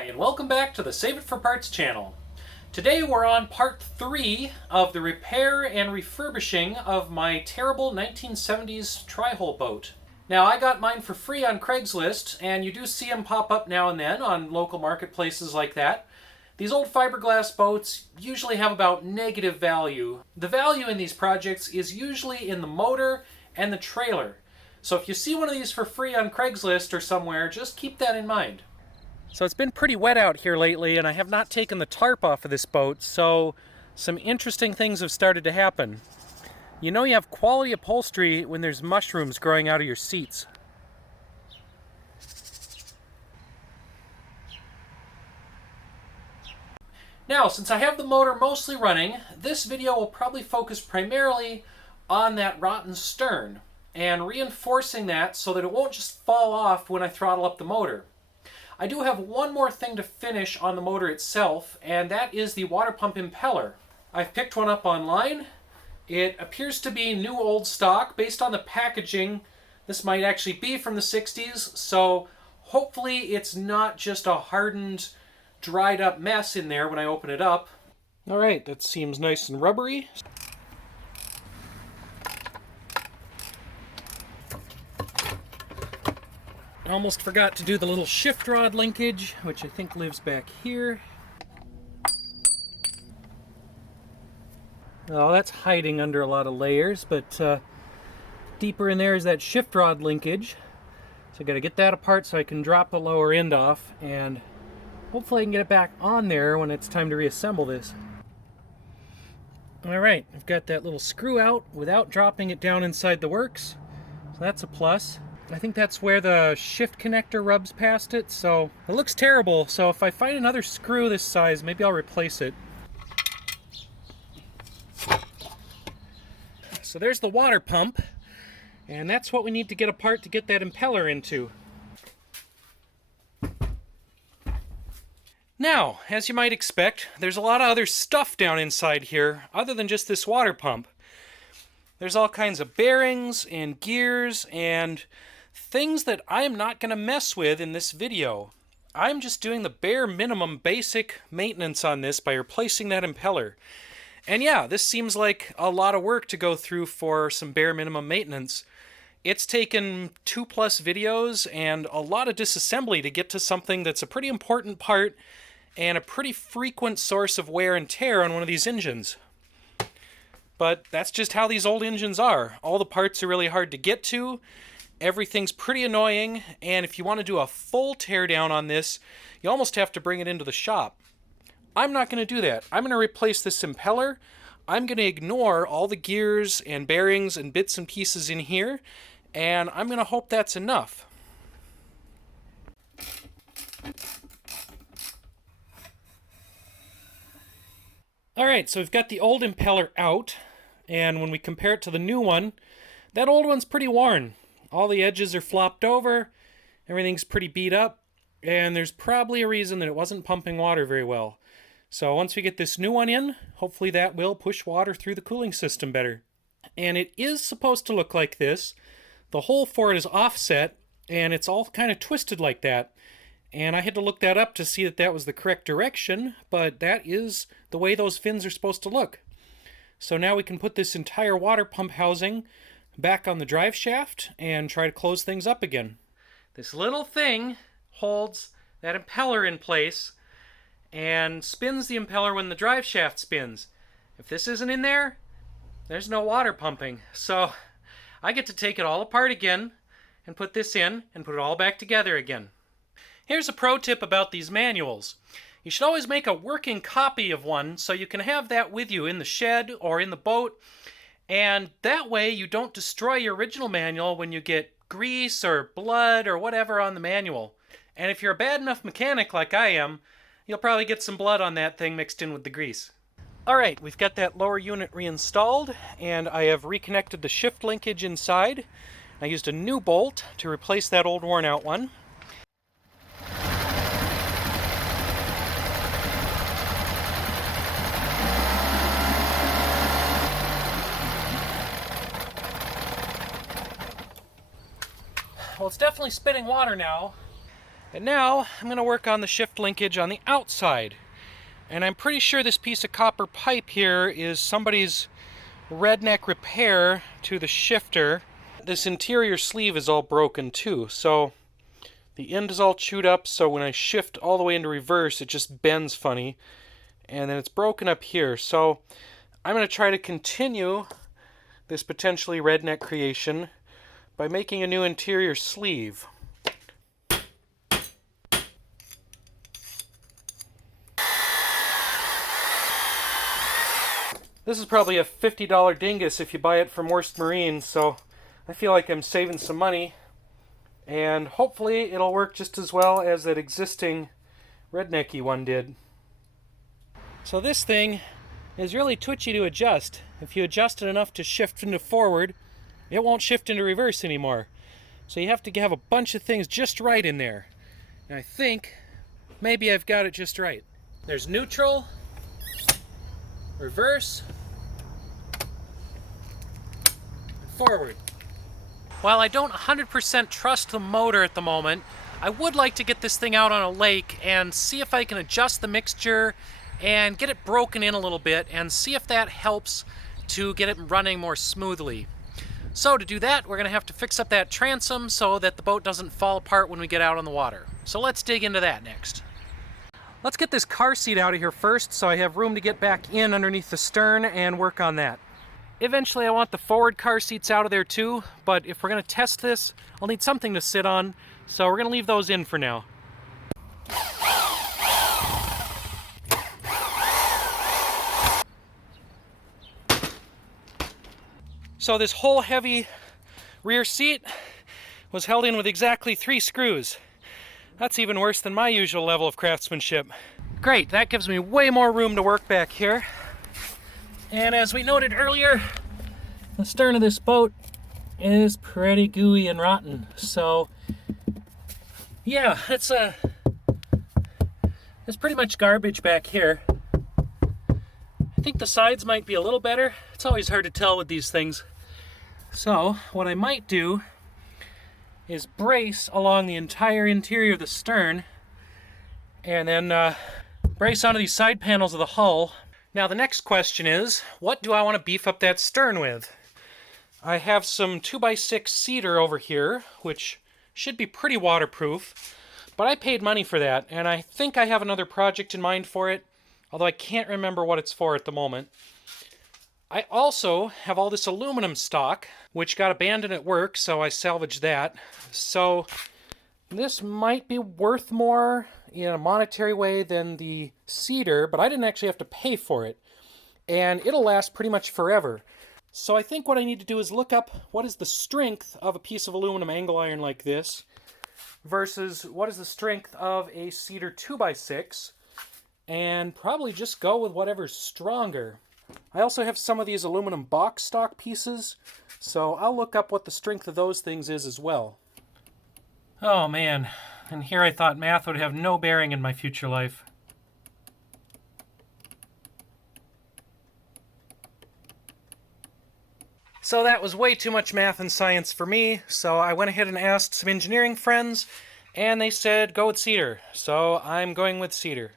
Hi, and welcome back to the Save It for Parts channel. Today we're on part 3 of the repair and refurbishing of my terrible 1970s tri-hull boat. Now, I got mine for free on Craigslist, and you do see them pop up now and then on local marketplaces like that. These old fiberglass boats usually have about negative value. The value in these projects is usually in the motor and the trailer. So if you see one of these for free on Craigslist or somewhere, just keep that in mind. So it's been pretty wet out here lately, and I have not taken the tarp off of this boat, so some interesting things have started to happen. You know you have quality upholstery when there's mushrooms growing out of your seats. Now, since I have the motor mostly running, this video will probably focus primarily on that rotten stern and reinforcing that so that it won't just fall off when I throttle up the motor. I do have one more thing to finish on the motor itself, and that is the water pump impeller. I've picked one up online. It appears to be new old stock. Based on the packaging, this might actually be from the 60s, so hopefully it's not just a hardened, dried up mess in there when I open it up. Alright, that seems nice and rubbery. I almost forgot to do the little shift rod linkage, which I think lives back here. Oh, that's hiding under a lot of layers, but deeper in there is that shift rod linkage. So I got to get that apart so I can drop the lower end off, and hopefully I can get it back on there when it's time to reassemble this. Alright, I've got that little screw out without dropping it down inside the works, so that's a plus. I think that's where the shift connector rubs past it, so it looks terrible. So if I find another screw this size, maybe I'll replace it. So there's the water pump, and that's what we need to get apart to get that impeller into. Now, as you might expect, there's a lot of other stuff down inside here other than just this water pump. There's all kinds of bearings and gears and things that I am not going to mess with in this video. I'm just doing the bare minimum basic maintenance on this by replacing that impeller. And yeah, this seems like a lot of work to go through for some bare minimum maintenance. It's taken 2+ videos and a lot of disassembly to get to something that's a pretty important part and a pretty frequent source of wear and tear on one of these engines. But that's just how these old engines are. All the parts are really hard to get to. Everything's pretty annoying, and if you want to do a full teardown on this, you almost have to bring it into the shop. I'm not going to do that. I'm going to replace this impeller. I'm going to ignore all the gears and bearings and bits and pieces in here, and I'm going to hope that's enough. Alright, so we've got the old impeller out, and when we compare it to the new one, that old one's pretty worn. All the edges are flopped over, everything's pretty beat up, and there's probably a reason that it wasn't pumping water very well. So once we get this new one in, hopefully that will push water through the cooling system better. And it is supposed to look like this. The hole for it is offset, and it's all kind of twisted like that. And I had to look that up to see that that was the correct direction, but that is the way those fins are supposed to look. So now we can put this entire water pump housing back on the drive shaft and try to close things up again. This little thing holds that impeller in place and spins the impeller when the drive shaft spins. If this isn't in there, there's no water pumping. So I get to take it all apart again and put this in and put it all back together again. Here's a pro tip about these manuals. You should always make a working copy of one so you can have that with you in the shed or in the boat. And that way you don't destroy your original manual when you get grease or blood or whatever on the manual. And if you're a bad enough mechanic like I am, you'll probably get some blood on that thing mixed in with the grease. Alright, we've got that lower unit reinstalled, and I have reconnected the shift linkage inside. I used a new bolt to replace that old worn out one. Well, it's definitely spitting water now. And now I'm going to work on the shift linkage on the outside. And I'm pretty sure this piece of copper pipe here is somebody's redneck repair to the shifter. This interior sleeve is all broken too, so the end is all chewed up, so when I shift all the way into reverse, it just bends funny. And then it's broken up here. So I'm going to try to continue this potentially redneck creation by making a new interior sleeve. This is probably a $50 dingus if you buy it from Worst Marine, so I feel like I'm saving some money, and hopefully it'll work just as well as that existing rednecky one did. So this thing is really twitchy to adjust. If you adjust it enough to shift into forward, it won't shift into reverse anymore. So you have to have a bunch of things just right in there. And I think maybe I've got it just right. There's neutral, reverse, and forward. While I don't 100% trust the motor at the moment, I would like to get this thing out on a lake and see if I can adjust the mixture and get it broken in a little bit and see if that helps to get it running more smoothly. So to do that, we're going to have to fix up that transom so that the boat doesn't fall apart when we get out on the water. So let's dig into that next. Let's get this car seat out of here first so I have room to get back in underneath the stern and work on that. Eventually I want the forward car seats out of there too, but if we're going to test this, I'll need something to sit on, so we're going to leave those in for now. So this whole heavy rear seat was held in with exactly 3 screws. That's even worse than my usual level of craftsmanship. Great, that gives me way more room to work back here. And as we noted earlier, the stern of this boat is pretty gooey and rotten. So yeah, it's pretty much garbage back here. I think the sides might be a little better. It's always hard to tell with these things. So what I might do is brace along the entire interior of the stern and then brace onto these side panels of the hull. Now the next question is, what do I want to beef up that stern with? I have some 2x6 cedar over here, which should be pretty waterproof, but I paid money for that, and I think I have another project in mind for it, although I can't remember what it's for at the moment. I also have all this aluminum stock, which got abandoned at work, so I salvaged that. So this might be worth more in a monetary way than the cedar, but I didn't actually have to pay for it. And it'll last pretty much forever. So I think what I need to do is look up what is the strength of a piece of aluminum angle iron like this versus what is the strength of a cedar 2x6, and probably just go with whatever's stronger. I also have some of these aluminum box stock pieces, so I'll look up what the strength of those things is as well. Oh man, and here I thought math would have no bearing in my future life. So that was way too much math and science for me, so I went ahead and asked some engineering friends, and they said go with cedar, so I'm going with cedar.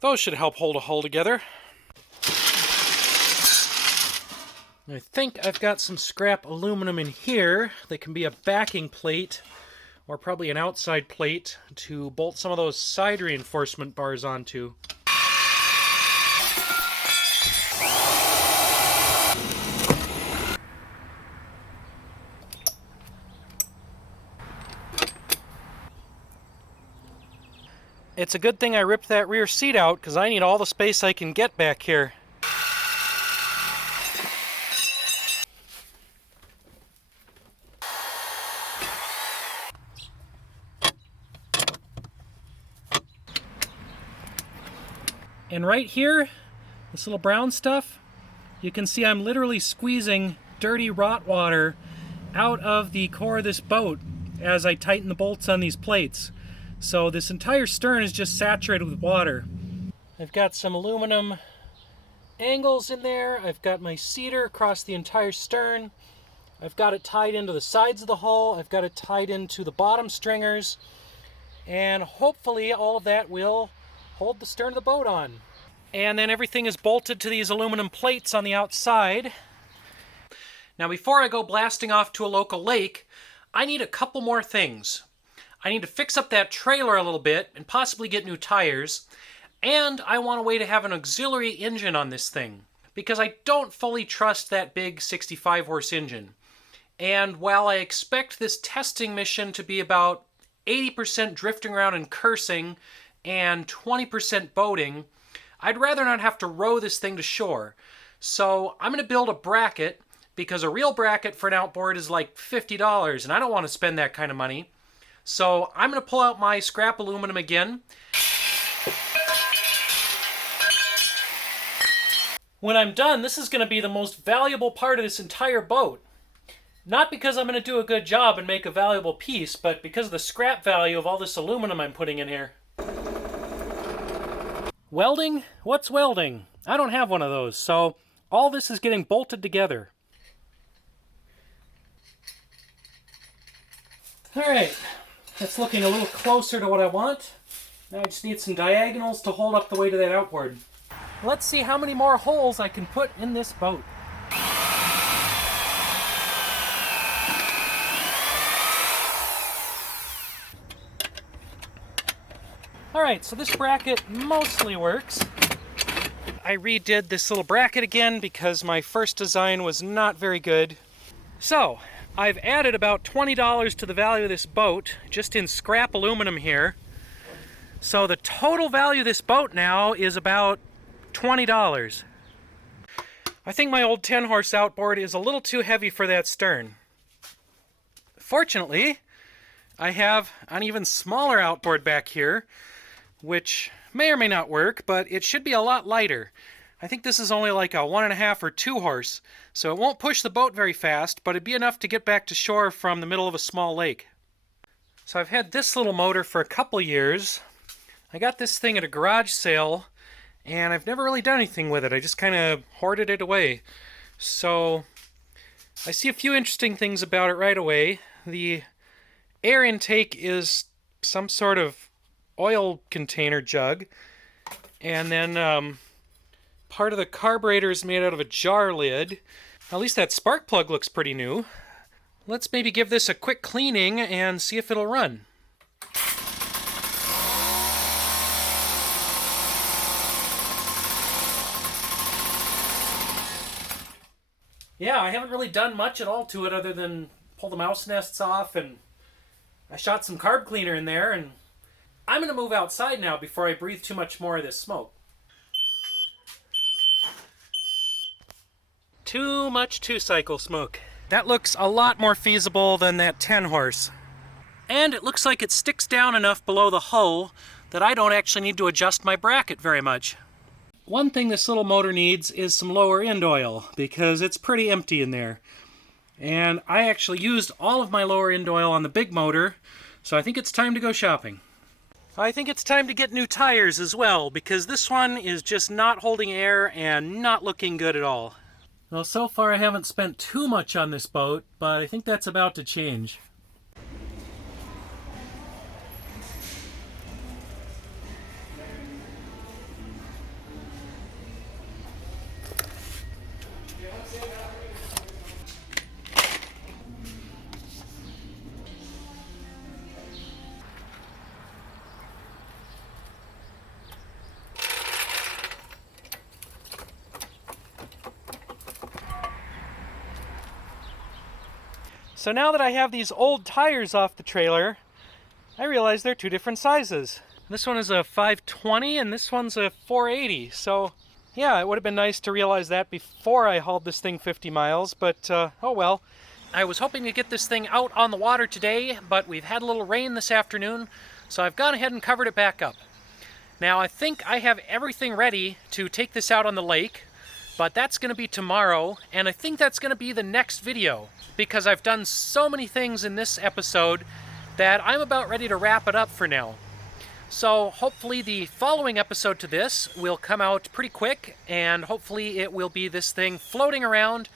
Those should help hold a hull together. I think I've got some scrap aluminum in here that can be a backing plate, or probably an outside plate, to bolt some of those side reinforcement bars onto. It's a good thing I ripped that rear seat out, because I need all the space I can get back here. And right here, this little brown stuff, you can see I'm literally squeezing dirty rot water out of the core of this boat. as I tighten the bolts on these plates. So this entire stern is just saturated with water. I've got some aluminum angles in there. I've got my cedar across the entire stern. I've got it tied into the sides of the hull. I've got it tied into the bottom stringers. And hopefully all of that will hold the stern of the boat on. And then everything is bolted to these aluminum plates on the outside. Now before I go blasting off to a local lake, I need a couple more things. I need to fix up that trailer a little bit and possibly get new tires. And I want a way to have an auxiliary engine on this thing, because I don't fully trust that big 65 horse engine. And while I expect this testing mission to be about 80% drifting around and cursing and 20% boating, I'd rather not have to row this thing to shore. So I'm going to build a bracket, because a real bracket for an outboard is like $50, and I don't want to spend that kind of money. So I'm going to pull out my scrap aluminum again. When I'm done, this is going to be the most valuable part of this entire boat. Not because I'm going to do a good job and make a valuable piece, but because of the scrap value of all this aluminum I'm putting in here. Welding? What's welding? I don't have one of those, so all this is getting bolted together. Alright, that's looking a little closer to what I want. Now I just need some diagonals to hold up the weight of that outboard. Let's see how many more holes I can put in this boat. Alright, so this bracket mostly works. I redid this little bracket again because my first design was not very good. So, I've added about $20 to the value of this boat, just in scrap aluminum here. So the total value of this boat now is about $20. I think my old 10-horse outboard is a little too heavy for that stern. Fortunately, I have an even smaller outboard back here, which may or may not work, but it should be a lot lighter. I think this is only like a 1.5 or 2 horse, so it won't push the boat very fast, but it'd be enough to get back to shore from the middle of a small lake. So I've had this little motor for a couple years. I got this thing at a garage sale, and I've never really done anything with it. I just kind of hoarded it away. So I see a few interesting things about it right away. The air intake is some sort of oil container jug, and then part of the carburetor is made out of a jar lid. At least that spark plug looks pretty new. Let's maybe give this a quick cleaning and see if it'll run. Yeah, I haven't really done much at all to it other than pull the mouse nests off, and I shot some carb cleaner in there, and I'm going to move outside now before I breathe too much more of this smoke. Too much 2-cycle smoke. That looks a lot more feasible than that 10-horse. And it looks like it sticks down enough below the hull that I don't actually need to adjust my bracket very much. One thing this little motor needs is some lower end oil, because it's pretty empty in there. And I actually used all of my lower end oil on the big motor, so I think it's time to go shopping. I think it's time to get new tires as well, because this one is just not holding air and not looking good at all. Well, so far I haven't spent too much on this boat, but I think that's about to change. So now that I have these old tires off the trailer, I realize they're two different sizes. This one is a 520 and this one's a 480. So yeah, it would have been nice to realize that before I hauled this thing 50 miles, but oh well. I was hoping to get this thing out on the water today, but we've had a little rain this afternoon, so I've gone ahead and covered it back up. Now I think I have everything ready to take this out on the lake, but that's going to be tomorrow, and I think that's going to be the next video, because I've done so many things in this episode that I'm about ready to wrap it up for now. So hopefully the following episode to this will come out pretty quick, and hopefully it will be this thing floating around,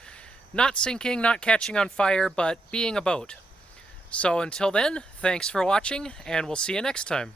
not sinking, not catching on fire, but being a boat. So until then, thanks for watching, and we'll see you next time.